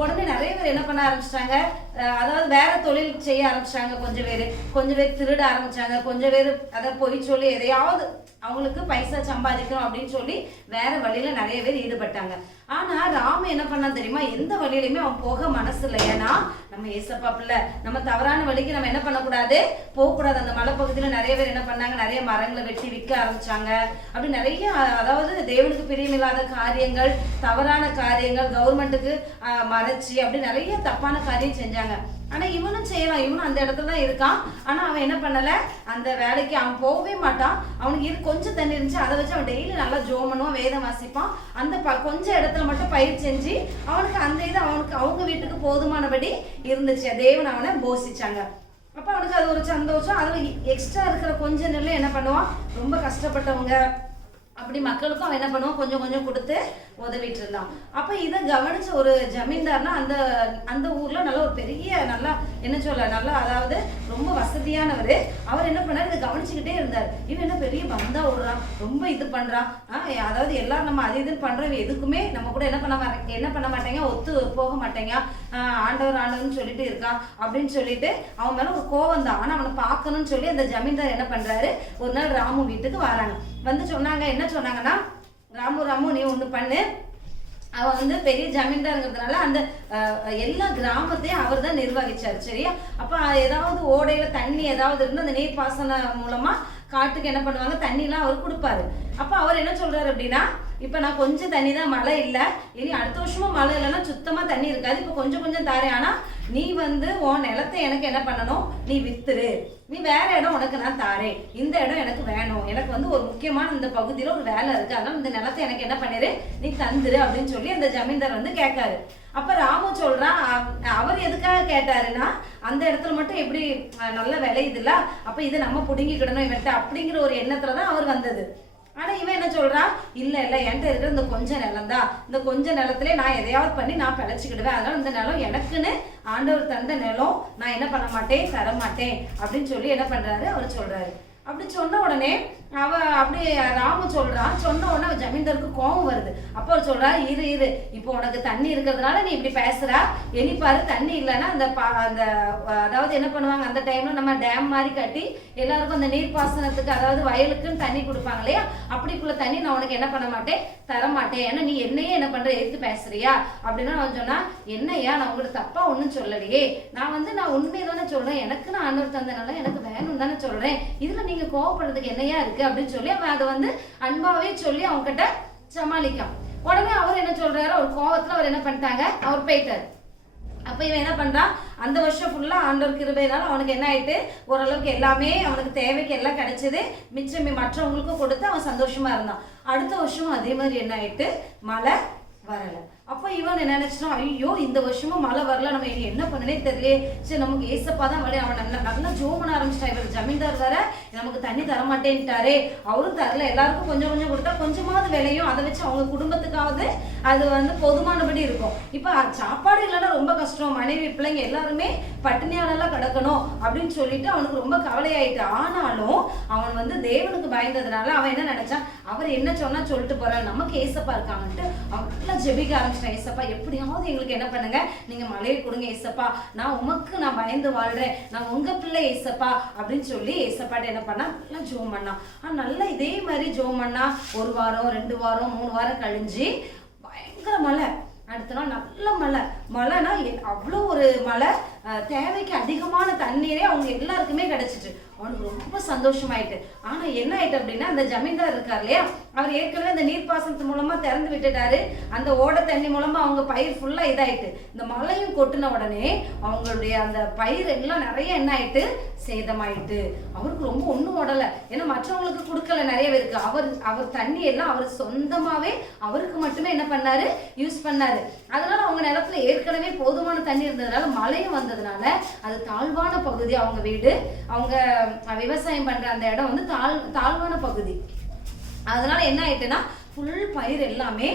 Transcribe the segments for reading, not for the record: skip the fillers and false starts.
உடனே நிறைய பேர் என்ன பண்ண ஆரம்பிச்சிட்டாங்க, அதாவது வேற தொழில் செய்ய ஆரம்பிச்சிட்டாங்க. கொஞ்சம் பேர் திருட ஆரம்பிச்சாங்க, கொஞ்சம் பேர் அதை பொய் சொல்லி எதையாவது அவங்களுக்கு பைசா சம்பாதிக்கணும் அப்படின்னு சொல்லி வேற வழியில நிறைய பேர் ஈடுபட்டாங்க. ஆனா ராம என்ன பண்ணா தெரியுமா, எந்த வழியிலுமே அவன் போக மனசு இல்லை. ஏன்னா நம்ம ஏசப்பா பிள்ளை, நம்ம தவறான வழிக்கு நம்ம என்ன பண்ணக்கூடாது, போகக்கூடாது. அந்த மலைப்பகுதியில நிறைய பேர் என்ன பண்ணாங்க, நிறைய மரங்களை வெட்டி விற்க ஆரம்பிச்சாங்க. அப்படி நிறைய, அதாவது தேவனுக்கு பிரியமில்லாத காரியங்கள், தவறான காரியங்கள், கவர்மெண்ட்டுக்கு மறைச்சி அப்படி நிறைய தப்பான காரியம் செஞ்சாங்க. ஆனா இவனும் செய்யலாம், இவனும் அந்த இடத்துல தான் இருக்கான். ஆனா அவன் என்ன பண்ணல, அந்த வேலைக்கு அவன் போகவே மாட்டான். அவனுக்கு கொஞ்சம் தண்ணி இருந்துச்சு, அதை வச்சு அவன் டெய்லி நல்லா ஜோம் பண்ணுவான், வேதம் வாசிப்பான். அந்த கொஞ்சம் இடத்துல மட்டும் பயிர் செஞ்சு அவனுக்கு அந்த இது அவனுக்கு அவங்க வீட்டுக்கு போதுமானபடி இருந்துச்சு. தேவன் அவனை போஷிச்சாங்க. அப்ப அவனுக்கு அது ஒரு சந்தோஷம். அதுல எக்ஸ்ட்ரா இருக்கிற கொஞ்ச நெல்லை என்ன பண்ணுவான், ரொம்ப கஷ்டப்பட்டவங்க அப்படி மக்களுக்கும் அவன் என்ன பண்ணுவான், கொஞ்சம் கொஞ்சம் கொடுத்து உதவிட்டு இருந்தான். அப்ப இதை கவனிச்ச ஒரு ஜமீன்தார்னா அந்த ஊர்ல நல்ல ஒரு பெரிய நல்லா என்ன சொல்ல நல்லா, அதாவது ரொம்ப வசதியானவர். அவர் என்ன பண்ணாரு, இதை கவனிச்சுக்கிட்டே இருந்தார். இவன் என்ன பெரிய பந்தா விடுறான், ரொம்ப இது பண்றான், அதாவது எல்லாரும் நம்ம அது இதுன்னு பண்றோம், எதுக்குமே நம்ம கூட என்ன பண்ண மாட்டேங்க, ஒத்து போக மாட்டேங்க, ஆண்டவர்னு சொல்லிட்டு இருக்கான் அப்படின்னு சொல்லிட்டு அவன் மேல ஒரு கோவம் தான். ஆனா அவனை பார்க்கணும்னு சொல்லி அந்த ஜமீன்தார் என்ன பண்றாரு, ஒரு நாள் ராமு வீட்டுக்கு வராங்க. வந்து சொன்னாங்க, என்ன சொன்னாங்கன்னா, ராமு நீ ஒண்ணு பண்ணு. அவன் வந்து பெரிய ஜமீன்தாருங்கிறதுனால அந்த எல்லா கிராமத்தையும் அவர் தான் நிர்வகிச்சாரு, சரியா? அப்ப ஏதாவது ஓடையில தண்ணி ஏதாவது இருந்து அந்த நீர்ப்பாசன மூலமா காட்டுக்கு என்ன பண்ணுவாங்க, தண்ணிலாம் அவர் கொடுப்பாரு. அப்ப அவர் என்ன சொல்றாரு அப்படின்னா, இப்ப நான் கொஞ்சம் தண்ணி தான், மழை இல்லை, இனி அடுத்த வருஷமும் மழை இல்லைன்னா சுத்தமா தண்ணி இருக்காது, இப்ப கொஞ்சம் கொஞ்சம் தாரேன். ஆனா நீ வந்து உன் நிலத்தை எனக்கு என்ன பண்ணணும், நீ வித்துரு, நீ வேற இடம் உனக்கு நான் தாரேன், இந்த இடம் எனக்கு வேணும், எனக்கு வந்து ஒரு முக்கியமான இந்த பகுதியில ஒரு வேலை இருக்கு, அதனால இந்த நிலத்தை எனக்கு என்ன பண்ணிரு, நீ தந்துரு அப்படின்னு சொல்லி அந்த ஜமீன்தார் வந்து கேட்காரு. அப்ப ராமு சொல்றான், அவர் எதுக்காக கேட்டாருன்னா, அந்த இடத்துல மட்டும் எப்படி நல்ல விளையுதுல்ல, அப்ப இதை நம்ம புடுங்கிக்கிடணும் இவன்ட்ட அப்படிங்கிற ஒரு எண்ணத்துலதான் அவர் வந்தது. ஆனா இவன் என்ன சொல்றான், இல்ல என்கிட்ட இருக்கிற இந்த கொஞ்ச நிலம் தான், இந்த கொஞ்ச நிலத்திலே நான் எதையாவது பண்ணி நான் பிழைச்சிக்கிடுவேன், அதனால இந்த நிலம் எனக்குன்னு ஆண்டவர் தந்த நிலம், நான் என்ன பண்ண மாட்டேன், தர மாட்டேன் அப்படின்னு சொல்லி என்ன பண்றாரு, அவர் சொல்றாரு. அப்படி சொன்ன உடனே அப்படி ராமு சொல்றான். சொன்ன உடனே அவன் ஜமீன்தாருக்கு கோபம் வருது. அப்போ அவர் சொல்றா, இரு இப்போ உனக்கு தண்ணி இருக்கிறதுனால நீ இப்படி பேசுறா, இனி பாரு தண்ணி இல்லைன்னா அந்த அதாவது என்ன பண்ணுவாங்க, அந்த டைம்ல நம்ம டேம் மாதிரி கட்டி எல்லாருக்கும் அந்த நீர்ப்பாசனத்துக்கு, அதாவது வயலுக்குன்னு தண்ணி கொடுப்பாங்க இல்லையா, அப்படிக்குள்ள தண்ணி நான் உனக்கு என்ன பண்ண மாட்டேன், தர மாட்டேன், ஏன்னா நீ என்னையே என்ன பண்ற, எடுத்து பேசுறியா அப்படின்னு அவன் சொன்னா. என்னையா, நான் உங்களுக்கு தப்பா ஒன்றும் சொல்லலையே, நான் உண்மையை தானே சொல்றேன், எனக்கு நான் ஆண்டவர் தந்தனால எனக்கு வேணும் தானே சொல்றேன், இதுல நீங்க கோவப்படுறதுக்கு என்னையா இருக்கு அப்படின்னு சொல்லி அவன் அதை வந்து அன்பாவே சொல்லி அவங்க கிட்ட சமாளிக்கான். உடனே அவர் என்ன சொல்றாரு, ஒரு கோவத்துல அவர் என்ன பண்ணிட்டாங்க, அவர் போயிட்டாரு. அப்ப இவன் என்ன பண்றான், அந்த வருஷம் ஃபுல்லா ஆண்டவர் கிருபையினால அவனுக்கு என்ன ஆயிட்டு, ஓரளவுக்கு எல்லாமே அவனுக்கு தேவைக்கு எல்லாம் கிடைச்சது, மிச்சம் மற்றவங்களுக்கும் கொடுத்து அவன் சந்தோஷமா இருந்தான். அடுத்த வருஷமும் அதே மாதிரி என்ன ஆயிட்டு, மழை வரல. அப்போ இவன் நினைச்சிட்டான், ஐயோ இந்த வருஷமும் மழை வரல, நம்ம இனி என்ன பண்ணனே தெரியலையே, சரி நமக்கு ஏசப்பா தான் வழி. அவன் நல்லா ஜோம் பண்ண ஆரம்பிச்சிட்டான். இவர் ஜமீன்தார் வேற நமக்கு தண்ணி தரமாட்டேன்ட்டாரே, அவரும் தரல, எல்லாருக்கும் கொஞ்சம் கொஞ்சம் கொடுத்தா கொஞ்சமாவது விளையும், அதை வச்சு அவங்க குடும்பத்துக்காவது அது வந்து போதுமானபடி இருக்கும். இப்போ சாப்பாடு இல்லைன்னா ரொம்ப கஷ்டம், மனைவி பிள்ளைங்க எல்லாருமே பட்டினியாலெல்லாம் கிடக்கணும் அப்படின்னு சொல்லிட்டு அவனுக்கு ரொம்ப கவலையாயிட்டு. ஆனாலும் அவன் வந்து தேவனுக்கு பயந்ததுனால அவன் என்ன நினைச்சான், அவர் என்ன சொன்னா சொல்லிட்டு போறாரு, நமக்கு ஏசப்பா இருக்காங்கன்ட்டு அவன் நல்லா ஜெபிக்க ஆரம்பிச்சிட்டான். ஏசப்பா எப்படியாவது எங்களுக்கு என்ன பண்ணுங்க, நீங்க மழையை கொடுங்க ஏசப்பா, நான் பயந்து வாழ்றேன், நான் உங்க பிள்ளை ஏசப்பா அப்படின்னு சொல்லி ஏசப்பாட்ட என்ன பண்ணா, நல்லா ஜோம் பண்ணா. நல்லா இதே மாதிரி ஜோம் பண்ணா 1 வாரம் 2 வாரம் 3 வாரம் கழிஞ்சு பயங்கர மழை. அடுத்த நாள் நல்ல மழைனா அவ்வளோ ஒரு மழை, தேவைக்கு அதிகமான தண்ணீரே அவங்க எல்லாருக்குமே கிடைச்சிட்டு அவனுக்கு ரொம்ப சந்தோஷமாயிட்டு. ஆனா என்ன ஆயிட்டு அப்படின்னா, அந்த ஜமீன்தார் இருக்கார் இல்லையா, அவர் ஏற்கனவே அந்த நீர்ப்பாசனத்து மூலமா திறந்து விட்டுட்டாரு, அந்த ஓட தண்ணி மூலமா அவங்க பயிர் ஃபுல்லா இதாயிட்டு. இந்த மழையும் கொட்டின உடனே அவங்களுடைய அந்த பயிர் எல்லாம் நிறைய என்ன ஆயிட்டு, சேதமாயிட்டு. அவருக்கு ரொம்ப ஒன்றும் ஓடலை, ஏன்னா மற்றவங்களுக்கு கொடுக்கல நிறைய பேருக்கு. அவர் தண்ணி எல்லாம் அவர் சொந்தமாவே அவருக்கு மட்டுமே என்ன பண்ணாரு, யூஸ் பண்ணாரு. அதனால அவங்க நிலத்துல ஏற்கனவே போதுமான தண்ணி இருந்ததுனால, மழையும் வந்ததுனால அது தாழ்வான பகுதி, அவங்க வீடு, அவங்க விவசாயம் பண்ற அந்த இடம் வந்து தாழ்வான பகுதி. அதனால என்ன ஆயிட்டுன்னா, ஃபுல் பயிர் எல்லாமே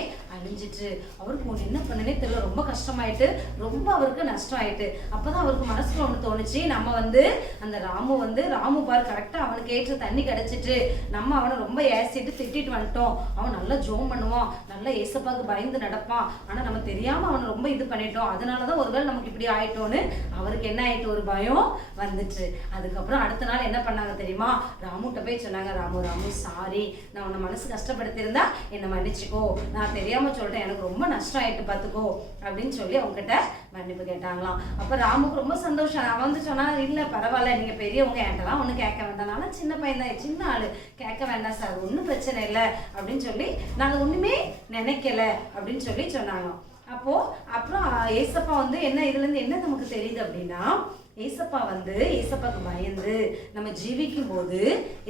முடிஞ்சிட்டு. அவருக்கு ஒன்று என்ன பண்ணனே தெரியல, ரொம்ப கஷ்டமாயிட்டு, ரொம்ப அவருக்கு நஷ்டம் ஆயிட்டு. அப்பதான் அவருக்கு மனசுல ஒன்று தோணுச்சு, நம்ம அந்த ராமு பாரு கரெக்டா அவனுக்கு ஏற்ற தண்ணி கிடைச்சிட்டு, நம்ம அவனை ரொம்ப ஏசிட்டு திட்டிட்டு வந்துட்டோம். அவன் நல்லா ஜோம் பண்ணுவான், நல்லா ஏசப்பாக்கு பயந்து நடப்பான். ஆனா நம்ம தெரியாம அவனை ரொம்ப இது பண்ணிட்டோம், அதனாலதான் ஒருவேளை நமக்கு இப்படி ஆயிட்டோன்னு அவருக்கு என்ன ஆயிட்டு ஒரு பயம் வந்துச்சு. அதுக்கப்புறம் அடுத்த நாள் என்ன பண்ணாங்க தெரியுமா? ராமுட்ட போய் சொன்னாங்க, ராமு சாரி, நான் உன்னை மனசு கஷ்டப்படுத்திருந்தா என்னை மன்னிச்சுக்கோ, நான் தெரியாம சொல்லிட்டேன், எனக்கு ரொம்ப நஷ்டம் ஆயிட்டு பாத்துக்கோ அப்படின்னு சொல்லி அவங்க கிட்ட மன்னிப்பு கேட்டாங்களாம். அப்ப ராமுக்கு ரொம்ப சந்தோஷம். அவன் சொன்னா, இல்ல பரவாயில்ல, நீங்க பெரியவங்க, என்கிட்டலாம் ஒண்ணு கேட்க வேண்டாம், நானும் சின்ன பையன் தான், சின்ன ஆளு, கேட்க வேண்டாம் சார், ஒன்றும் பிரச்சனை இல்லை அப்படின்னு சொல்லி நாங்க ஒண்ணுமே நினைக்கல அப்படின்னு சொல்லி சொன்னாங்க. அப்புறம் ஏசப்பா என்ன இதுல இருந்து என்ன நமக்கு தெரியுது அப்படின்னா, ஏசப்பா ஏசப்பாக்கு பயந்து நம்ம ஜீவிக்கும் போது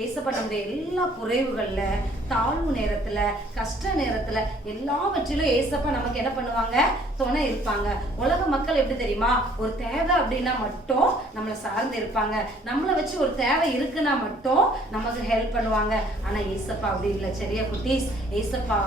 ஏசப்பா நம்முடைய எல்லா குறைவுகள்ல, தாழ்வு நேரத்துல, கஷ்ட நேரத்துல எல்லாவற்றிலும் ஏசப்பா நமக்கு என்ன பண்ணுவாங்க? துணை இருப்பாங்க. உலக மக்கள் எப்படி தெரியுமா? ஒரு தேவை அப்படின்னா மட்டும் நம்மளை சார்ந்து இருப்பாங்க, நம்மளை வச்சு ஒரு தேவை இருக்குன்னா மட்டும் நமக்கு ஹெல்ப் பண்ணுவாங்க. ஆனா ஏசப்பா அப்படி இல்லை. சரியா குட்டீஸ்? ஏசப்பா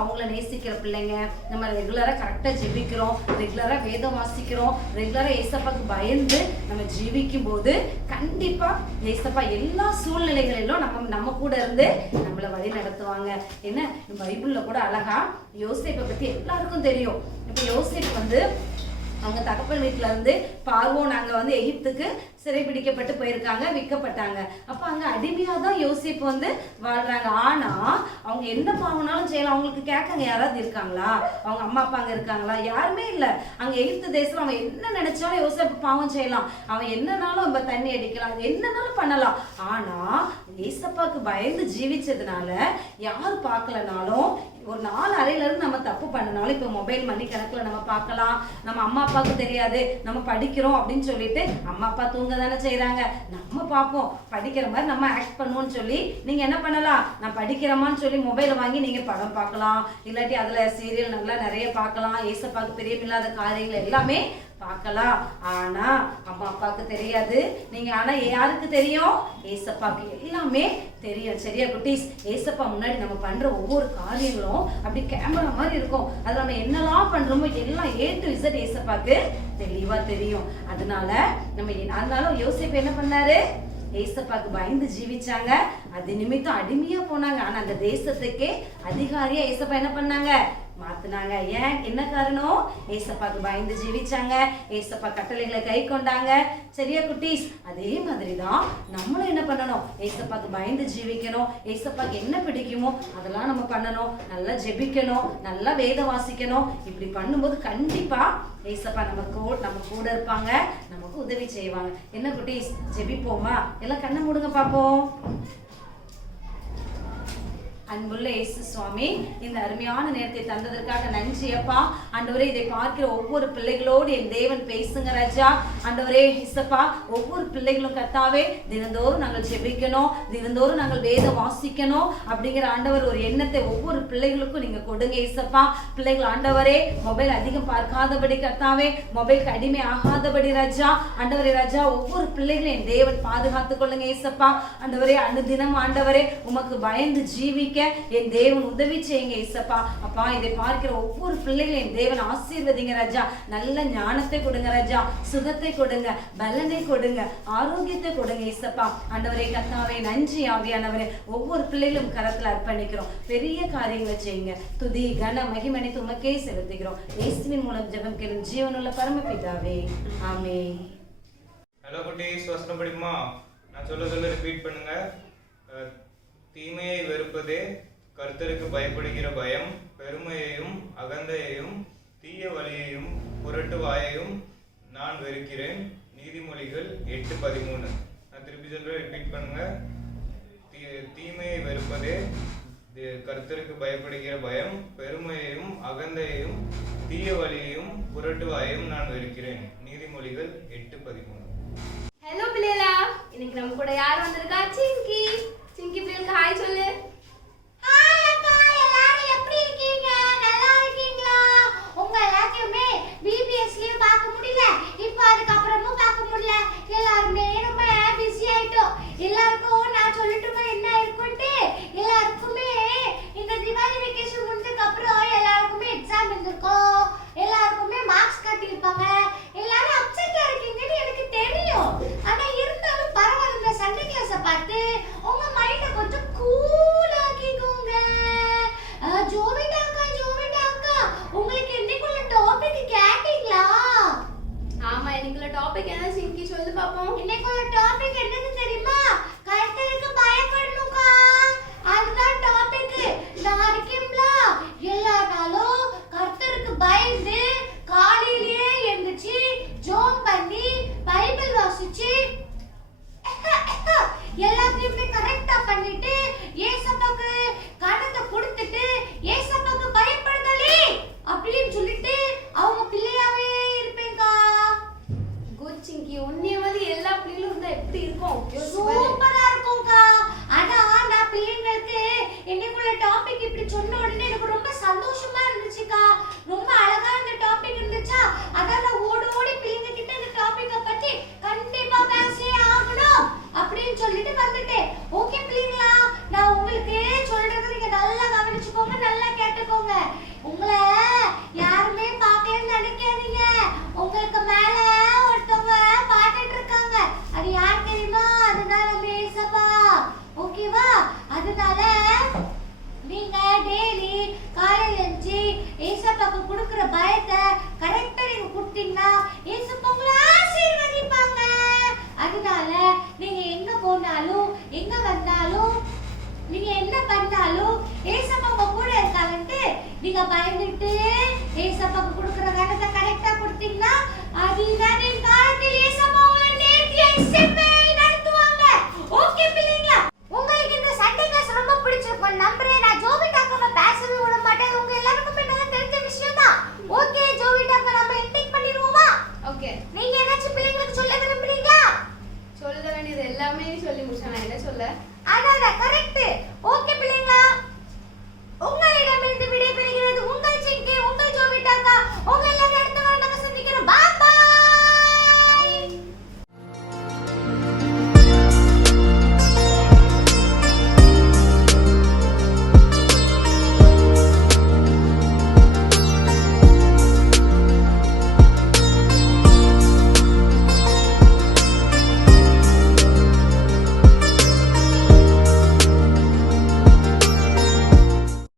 அவங்கள நேசிக்கிற பிள்ளைங்க. நம்ம ரெகுலரா கரெக்டா ஜெபிக்கிறோம், ரெகுலரா வேதம் வாசிக்கிறோம், ரெகுலரா ஏசப்பாக்கு பயந்து நம்ம ஜீவிக்கும் போது கண்டிப்பா ஏசப்பா எல்லா சூழ்நிலைகளிலும் நம்ம கூட இருந்து நம்மளை வழி நடத்துவாங்க. என்ன பைபிள்ல கூட அழகா யோசேப்பை பத்தி எல்லாருக்கும் தெரியும். இப்ப யோசேப்பு அவங்க தகப்பன் வீட்டுல இருந்து பார்வோன் அங்க எகிப்துக்கு சிறைபிடிக்கப்பட்டு போயிருக்காங்க, விற்கப்பட்டாங்க. அப்ப அங்க அடிமையா தான் யோசிப்பு வாழ்றாங்க. ஆனா அவங்க என்ன பாவனாலும் செய்யலாம், அவங்களுக்கு கேட்காங்க யாராவது இருக்காங்களா? அவங்க அம்மா அப்பா அங்க இருக்காங்களா? யாருமே இல்ல. அங்க எகிப்து தேசத்துல அவன் என்ன நினைச்சாலும் யோசிப்பு பாவம் செய்யலாம், அவன் என்னன்னாலும் தண்ணி அடிக்கலாம், என்னன்னாலும் பண்ணலாம். ஆனா ஏசப்பாக்கு பயந்து ஜீவிச்சதுனால யாரு பார்க்கலனாலும், ஒரு 4 அறையில இருந்து நம்ம தப்பு பண்ணனாலும், இப்ப மொபைல் மணி கணக்குல நம்ம பார்க்கலாம், நம்ம அம்மா அப்பாவுக்கு தெரியாது, நம்ம படிக்கிறோம் அப்படின்னு சொல்லிட்டு அம்மா அப்பா தூங்க தானே செய்யறாங்க, நம்ம பார்ப்போம், படிக்கிற மாதிரி நம்ம ஆக்ட் பண்ணுவோம்னு சொல்லி நீங்க என்ன பண்ணலாம்? நான் படிக்கிறோமான்னு சொல்லி மொபைலை வாங்கி நீங்க படம் பார்க்கலாம், இல்லாட்டி அதுல சீரியல் நல்லா நிறைய பார்க்கலாம், ஏசப்பாக்கு பிரியமில்லாத காரியங்கள் எல்லாமே பார்க்கலாம். ஆனா அம்மா அப்பாவுக்கு தெரியாது. நீங்க ஆனா யாருக்கு தெரியும்? ஏசப்பாக்கு எல்லாமே தெரியும். சரியா குட்டீஸ்? ஏசப்பா முன்னாடி நம்ம பண்ற ஒவ்வொரு காரியங்களும் அப்படி கேமரா மாதிரி இருக்கும். அது நம்ம என்னெல்லாம் பண்றோமோ எல்லாம் A to Z ஏசப்பாக்கு தெளிவா தெரியும். அதனால யோசேப்பு என்ன பண்ணாரு? ஏசப்பாக்கு பயந்து ஜீவிச்சாங்க, அது நிமித்தம் அடிமையா போனாங்க. ஆனா அந்த தேசத்துக்கே அதிகாரியா ஏசப்பா என்ன பண்ணாங்க? மாத்துனாங்க. ஏன்? என்ன காரணம்? ஏசப்பாக்கு பயந்து ஜீவிச்சாங்க, ஏசப்பா கட்டளைகளை கை கொண்டாங்க. சரியா குட்டீஸ்? அதே மாதிரிதான் நம்மளும் என்ன பண்ணணும்? ஏசப்பாக்கு பயந்து ஜீவிக்கணும். ஏசப்பாக்கு என்ன பிடிக்குமோ அதெல்லாம் நம்ம பண்ணணும். நல்லா ஜெபிக்கணும், நல்லா வேதம் வாசிக்கணும். இப்படி பண்ணும்போது கண்டிப்பா ஏசப்பா நம்ம கூட இருப்பாங்க, நமக்கு உதவி செய்வாங்க. என்ன குட்டீஸ்? ஜெபிப்போமா? எல்லாம் கண்ணை மூடுங்க பாப்போம். அன்புள்ள இயேசு சுவாமி, இந்த அருமையான நேரத்தை தந்ததற்காக நன்றி அப்பா. ஆண்டவரே, இதை பார்க்கிற ஒவ்வொரு பிள்ளைகளோடு என் தேவன் பேசுங்க ராஜா. ஆண்டவரே இயேசப்பா, ஒவ்வொரு பிள்ளைகளும் கர்த்தாவே தினந்தோறும் நாங்கள் ஜெபிக்கணும், தினந்தோறும் நாங்கள் வேதம் வாசிக்கணும் அப்படிங்கிற ஆண்டவர் ஒரு எண்ணத்தை ஒவ்வொரு பிள்ளைகளுக்கும் நீங்க கொடுங்க இயேசப்பா. பிள்ளைகள் ஆண்டவரே மொபைல் அதிகம் பார்க்காதபடி கர்த்தாவே, மொபைலுக்கு அடிமை ஆகாதபடி ராஜா. ஆண்டவரே ராஜா, ஒவ்வொரு பிள்ளைகளும் என் தேவன் பாதுகாத்துக் கொள்ளுங்க இயேசப்பா. ஆண்டவரே, அனுதினம் ஆண்டவரே உமக்கு பயந்து ஜீவிக்க என் தேவன் உதவி செய்யுங்க இயேசப்பா. அப்பா, இதை பார்க்கிற ஒவ்வொரு பிள்ளைகளும் என் தேவன் ஆசீர்வதிங்க ராஜா. நல்ல ஞானத்தை கொடுங்க ராஜா, சுகத்தை கொடுங்க, பலனை கொடுங்க, ஆரோக்கியத்தை கொடுங்க இயேசப்பா. ஆண்டவரே கர்த்தாவே நன்றி ஆவியானவரே. ஒவ்வொரு பிள்ளைகளும் கரத்துல அர்ப்பணிக்கிறோம். பெரிய காரியங்களை செய்யுங்க. துதி கன மகிமனை உமக்கே செலுத்துகிறோம். இயேசுவின் மூலம் ஜெபம் கேளும் ஜீவனுள்ள பரமபிதாவே, ஆமென். ஹலோ குட்டீஸ், வசனம் படிக்குமா? நான் சொல்ல ரிப்பீட் பண்ணுங்க. தீமையை வெறுப்பதே கர்த்தருக்கு பயப்படுகிற பயம், பெருமையையும் அகந்தையையும் தீய வழியையும் புரட்டு வாயையும் நான் வெறுக்கிறேன். நீதிமொழிகள் 8:13. நான் திருப்பி சொல்றேன், ரிப்பீட் பண்ணுங்க. தீமையை வெறுப்பதே கர்த்தருக்கு பயப்படுகிற பயம், பெருமையையும் அகந்தையையும் தீய வழியையும் புரட்டு வாயையும் நான் வெறுக்கிறேன். நீதிமொழிகள் 8:13. ஹலோ பிள்ளைகளா, இன்னைக்கு நம்ம கூட யார் வந்திருக்கா? சிங்கி. சிங்கி பிள்ளைகளுக்கு ஹாய் சொல்லு. ஹாய் அக்கா, எல்லாரும் எப்படி இருக்கீங்க? நல்லா இருக்கீங்களா? உங்க எல்லாத்தையுமே பிபிஎஸ்லயும் பார்க்க முடியல, இப்போ அதுக்கப்புறமும் பார்க்க முடியல. எல்லாருமே ரொம்ப பிஸி ஆயிட்டோம். எல்லாருக்கும் நான் சொல்லட்டுமா என்ன இருக்குன்ட்டு? எல்லாருக்குமே இந்த தீபாவளி வெக்கேஷன் முடிஞ்சதுக்கு அப்புறம் கொடுக்குற பயத்தை கரெக்டா நீங்க கொடுத்தீங்கன்னா ஏசப்பா உங்களை ஆசீர்வதிப்பாங்க. அதனால நீங்க எங்க போனாலும் எங்க வந்தாலும் நீங்க என்ன பண்ணாலும் ஏசப்பா உங்க கூட இருக்காங்கன்ட்டு நீங்க பயந்துட்டு ஏசப்பா